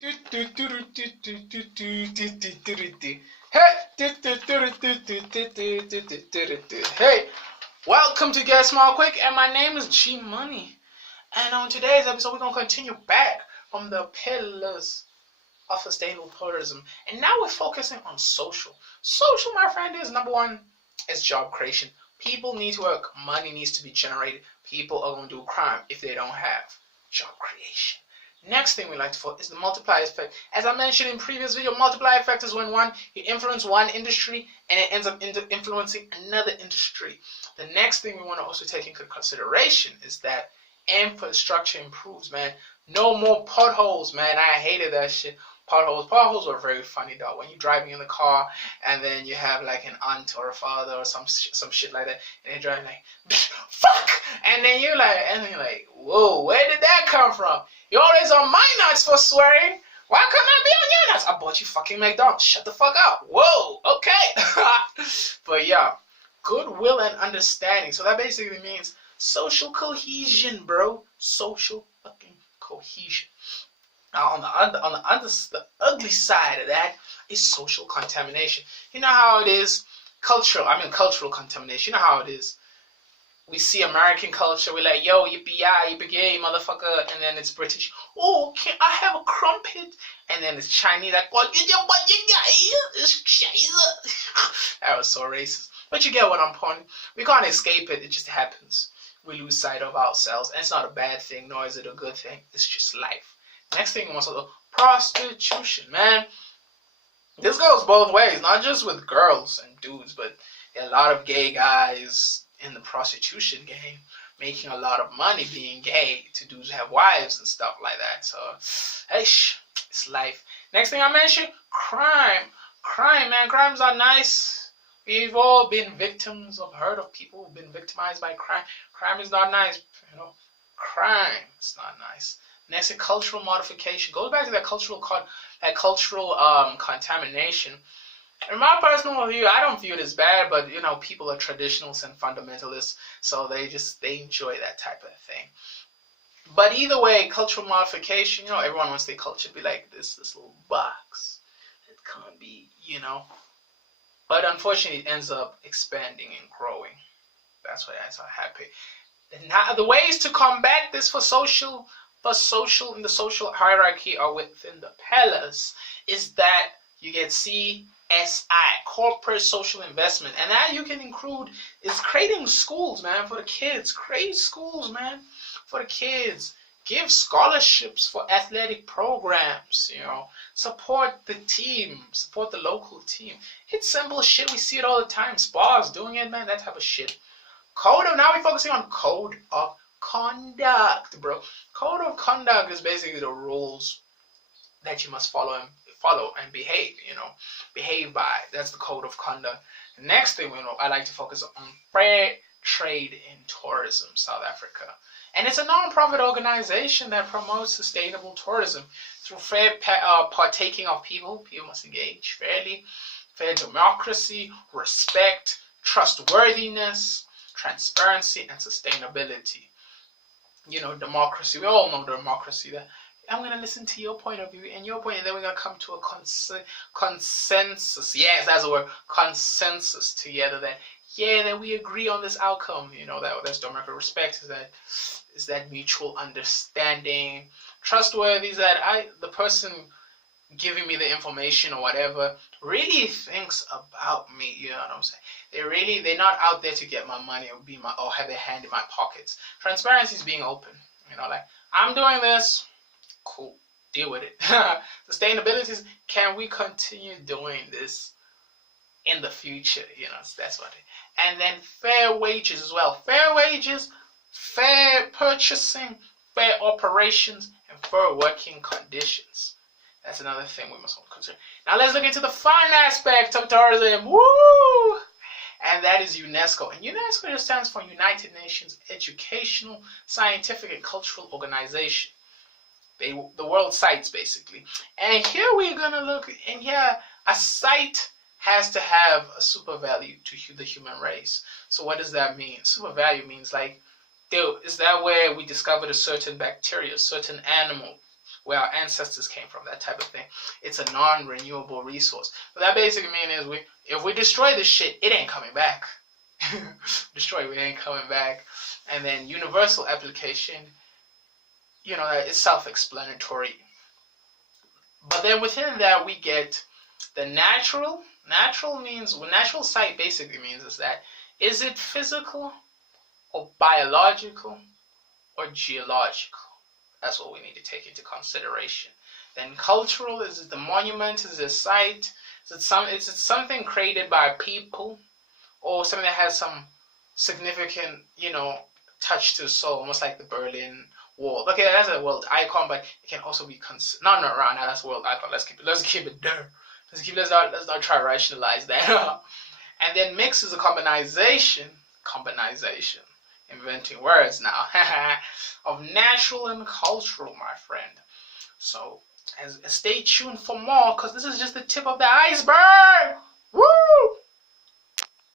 Hey, welcome to Get Small Quick, and my name is G Money. And on today's episode, we're gonna continue back from the pillars of sustainable tourism, and now we're focusing on social. Social, my friend, is number one is job creation. People need to work, money needs to be generated. People are gonna do crime if they don't have job creation. Next thing we like to focus is the multiplier effect. As I mentioned in previous video, multiplier effect is when you influence one industry and it ends up influencing another industry. The next thing we want to also take into consideration is that infrastructure improves, man. No more potholes, man. I hated that shit. Potholes were very funny though. When you're driving in the car and then you have like an aunt or a father or some shit like that, and they're driving like, fuck, and then you're like, whoa, where did that come from? You're always on my nuts for swearing. Why couldn't I be on your nuts? I bought you fucking McDonald's. Shut the fuck up. Whoa, okay. But yeah, goodwill and understanding. So that basically means social cohesion, bro. Social fucking cohesion. Now, the ugly side of that is social contamination. You know how it is, cultural contamination. You know how it is. We see American culture, we're like, yo, yippee-yi, motherfucker, and then it's British, oh, can I have a crumpet? And then it's Chinese, like, that was so racist. But you get what I'm pointing. We can't escape it, it just happens. We lose sight of ourselves, and it's not a bad thing, nor is it a good thing, it's just life. Next thing was prostitution, man. This goes both ways, not just with girls and dudes, but a lot of gay guys in the prostitution game making a lot of money being gay to dudes have wives and stuff like that. So, hey, it's life. Next thing I mentioned, crime. Crime, man. Crimes are nice. We've all been victims of heard of people who've been victimized by crime. Crime is not nice, you know. Crime is not nice. Next, cultural modification. Goes back to that cultural contamination. In my personal view, I don't view it as bad, but you know, people are traditionalists and fundamentalists, so they enjoy that type of thing. But either way, cultural modification, you know, everyone wants their culture to be like this little box. It can't be, you know. But unfortunately, it ends up expanding and growing. That's why I'm so happy. And now, the ways to combat this in the social hierarchy or within the pillars is that you get CSI, corporate social investment, and that you can include is creating schools, man, for the kids. Create schools, man, for the kids. Give scholarships for athletic programs, you know. Support the team, support the local team. It's simple shit. We see it all the time. Spas doing it, man, that type of shit. Now we're focusing on code of conduct, bro. Code of conduct is basically the rules that you must follow and behave, you know, behave by. That's the code of conduct. The next thing I like to focus on fair trade in tourism, South Africa. And it's a non-profit organization that promotes sustainable tourism through fair partaking of people. People must engage fairly, fair democracy, respect, trustworthiness, transparency, and sustainability. You know, democracy. We all know democracy. That I'm going to listen to your point of view and your point, and then we're going to come to a consensus. Yes, that's the word. Consensus together that we agree on this outcome. You know, that's democratic. Respect is that mutual understanding. Trustworthy is that the person giving me the information or whatever really thinks about me. You know what I'm saying? They're not out there to get my money or have their hand in my pockets. Transparency is being open. You know, like, I'm doing this. Cool, deal with it. Sustainability is, can we continue doing this in the future? You know, that's what it. And then fair wages as well. Fair wages, fair purchasing, fair operations, and fair working conditions. That's another thing we must consider. Now let's look into the fun aspect of tourism. Woo! And that is UNESCO. And UNESCO just stands for United Nations Educational, Scientific, and Cultural Organization. The world sites, basically. And here we're going to look, and here a site has to have a super value to the human race. So what does that mean? Super value means like, is that where we discovered a certain bacteria, a certain animal, where our ancestors came from, that type of thing. It's a non-renewable resource. What that basically means is if we destroy this shit, it ain't coming back. Destroy it, it ain't coming back. And then universal application, it's self-explanatory. But then within that we get the natural. Natural site basically means is that, is it physical or biological or geological? That's what we need to take into consideration. Then cultural, is it the monument, is it a site, is it something created by people, or something that has some significant, touch to the soul, almost like the Berlin Wall. Okay, that's a world icon, but it can also be not right now. That's a world icon. Let's keep it there. Let's not try to rationalize that. And then mix is a combination, inventing words now, of natural and cultural, my friend. So stay tuned for more, because this is just the tip of the iceberg. Woo!